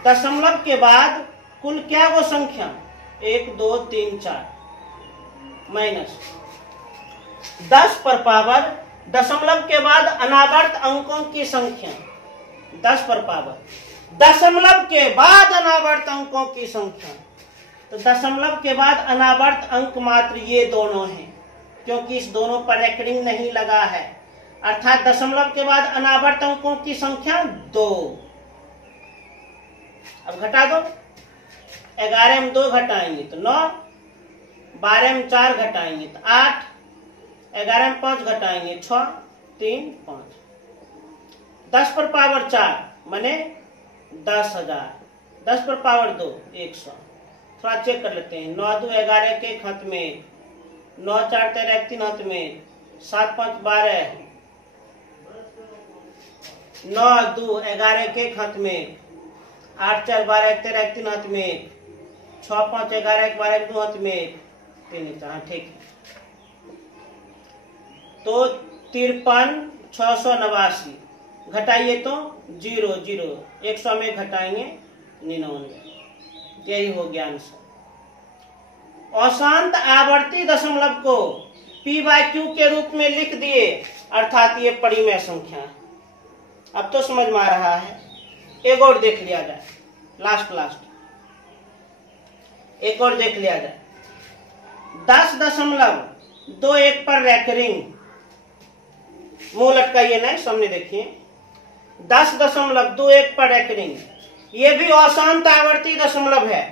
दशमलव के बाद कुल क्या वो संख्या? 1 2 3 4 माइनस 10 पर पावर दशमलव के बाद अनावर्त अंकों की संख्या, 10 पर पावर दशमलव के बाद अनावर्त अंकों की संख्या। तो दशमलव के बाद अनावर्त अंक मात्र ये दोनों हैं, क्योंकि इस दोनों पर रेकरिंग नहीं लगा है। अर्थात दशमलव के बाद अनावर्त अंकों की संख्या 2। अब घटा दो, 11 में 2 घटाएंगे तो 9, 12 में 4 घटाएंगे तो 8, 11 में 5 घटाएंगे 6, 3, 5, 10 पर पावर 4 माने 10,000, 10 पर पावर 2 100। थोड़ा चेक कर लेते हैं। 9 2 11 के हाथ में, 9 4 13 3 हाथ में, 7 5 12, 9 2 11 के हाथ में, 8 4 12 13 3 हाथ में, 6 5 11 12 2 हाथ में, 3। हाँ ठीक है। तो 53 689 घटाइए तो 0 0, 100 में घटाएंगे 99। यही हो गया आंसर। अशांत आवर्ती दशमलव को p/q के रूप में लिख दिए, अर्थात ये परिमेय संख्या। अब तो समझ में आ रहा है। एक और देख लिया जाए, लास्ट एक और देख लिया जाए। 10.21 पर रैकरिंग, मुंह लटकाइए नहीं, सामने देखिए। 10.21 पर रैकरिंग, ये भी अशांत आवर्ती दशमलव है।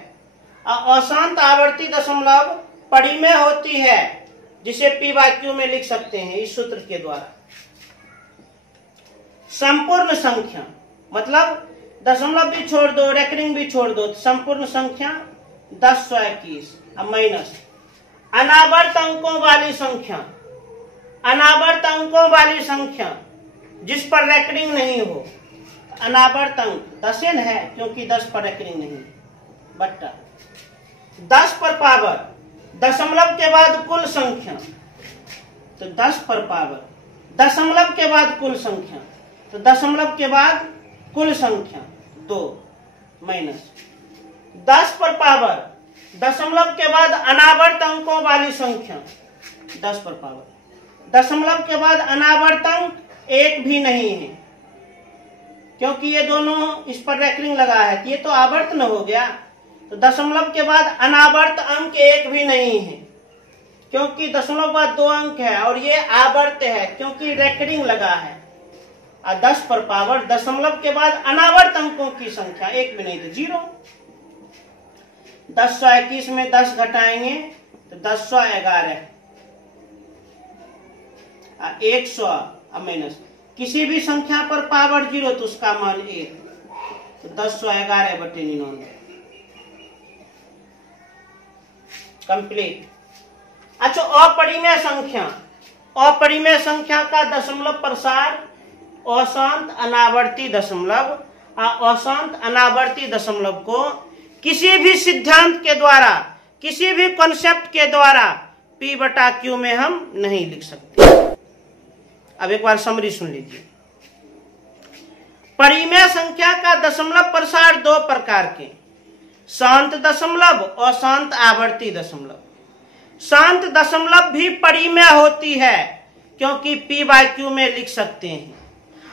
अशांत आवर्ती दशमलव परिमेय होती है, जिसे p/q में लिख सकते हैं इस सूत्र के द्वारा। संपूर्ण संख्या मतलब दशमलव भी छोड़ दो, रैकरिंग भी छोड़ दो, संपूर्ण संख्या 10/121। अब माइनस अनावर्त अंकों वाली संख्या, अनावर्त अंकों वाली संख्या जिस पर रैकरिंग नहीं हो। अनावर्त अंक 10 है क्योंकि 10 पर रैकरिंग नहीं, बट्टा 10 पर पावर दशमलव के बाद कुल संख्या, तो 10 पर पावर दशमलव के बाद कुल संख्या, तो दशमलव के बाद कुल संख्या 2 माइनस 10 पर पावर दशमलव के बाद अनावर्त अंकों वाली संख्या, 10 पर पावर दशमलव के बाद अनावर्त अंक 1 भी नहीं है, क्योंकि ये दोनों इस पर रैकरिंग लगा है, ये तो आवर्त न हो गया। तो दशमलव के बाद अनावर्त अंक 1 भी नहीं है, क्योंकि दशमलव के बाद 2 अंक है, और ये आवर्त है क्योंकि रैकरिंग लगा है। और 10 पर पावर दशमलव के बाद अनावर्त अंकों की संख्या 1 भी नहीं, तो 0। 10/21 में 10 घटाएंगे तो 10/11, 100 माइनस किसी भी संख्या पर पावर 0 तो उसका मान 1, तो 10/11/99 कंप्लीट। अच्छा, अपरिमेय संख्या, अपरिमेय संख्या का दशमलव प्रसार अशांत अनावर्ती दशमलव। अशांत अनावर्ती दशमलव को किसी भी सिद्धांत के द्वारा, किसी भी कॉन्सेप्ट के द्वारा p/q में हम नहीं लिख सकते। अब एक बार समरी सुन लीजिए। परिमेय संख्या का दशमलव प्रसार 2 प्रकार के, शांत दशमलव और शांत आवर्ती दशमलव। शांत दशमलव भी परिमेय होती है क्योंकि p/q में लिख सकते हैं।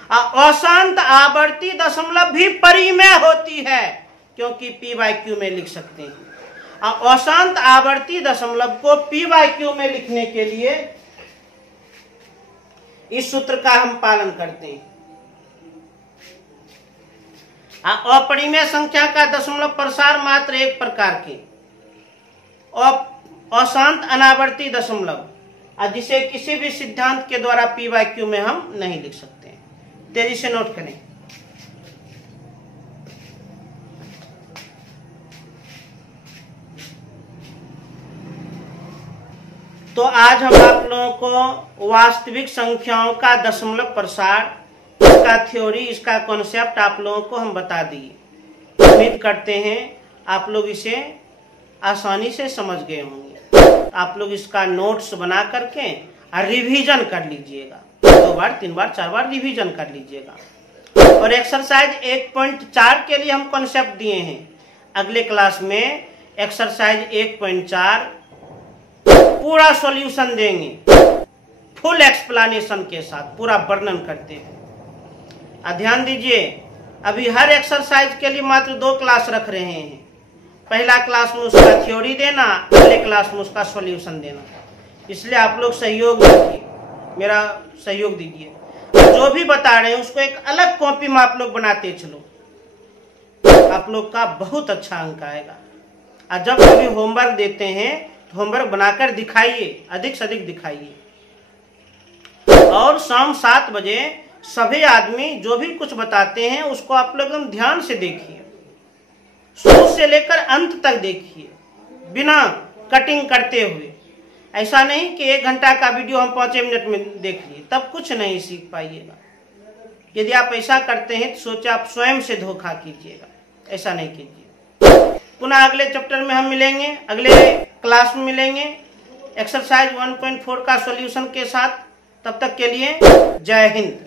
अशांत आवर्ती दशमलव भी परिमेय होती है क्योंकि p/q में लिख सकते हैं। अशांत आवर्ती दशमलव को p/q में लिखने के लिए इस सूत्र का हम पालन करते हैं। अपरिमेय संख्या का दशमलव प्रसार मात्र 1 प्रकार के, अशांत अनावर्ती दशमलव, जिसे किसी भी सिद्धांत के द्वारा p/q में हम नहीं लिख सकते हैं। तेजी से नोट करें। तो आज हम आप लोगों को वास्तविक संख्याओं का दशमलव प्रसार, इसका थ्योरी, इसका कॉन्सेप्ट आप लोगों को हम बता दिए। उम्मीद करते हैं आप लोग इसे आसानी से समझ गए होंगे। आप लोग इसका नोट्स बना करके रिवीजन कर लीजिएगा, 2 बार 3 बार 4 बार रिवीजन कर लीजिएगा। और एक्सरसाइज 1.4 के लिए हम कॉन्सेप्ट दिए हैं। अगले क्लास में एक्सरसाइज 1.4 पूरा सॉल्यूशन देंगे, फुल एक्सप्लेनेशन के साथ, पूरा वर्णन करते हैं। ध्यान दीजिए, अभी हर एक्सरसाइज के लिए मात्र 2 क्लास रख रहे हैं। पहला क्लास में उसका थ्योरी देना, अगले क्लास में उसका सॉल्यूशन देना। इसलिए आप लोग सहयोग दीजिए, मेरा सहयोग दीजिए। जो भी बता रहे हैं उसको एक अलग कॉपी में आप लोग बनाते चलो, आप लोग का बहुत अच्छा अंक आएगा। और जब कभी होमवर्क देते हैं तो होमवर्क बनाकर दिखाइए, अधिक से अधिक दिखाइए। और शाम 7 बजे सभी आदमी जो भी कुछ बताते हैं उसको आप लोग एकदम ध्यान से देखिए, शुरू से लेकर अंत तक देखिए, बिना कटिंग करते हुए। ऐसा नहीं कि 1 घंटा का वीडियो हम 5 मिनट में देख लिए, तब कुछ नहीं सीख पाइएगा। यदि आप ऐसा करते हैं तो सोचे आप स्वयं से धोखा कीजिएगा, ऐसा नहीं कीजिए। पुनः अगले चैप्टर में हम मिलेंगे, अगले क्लास में मिलेंगे एक्सरसाइज 1.4 का सॉल्यूशन के साथ। तब तक के लिए जय हिंद।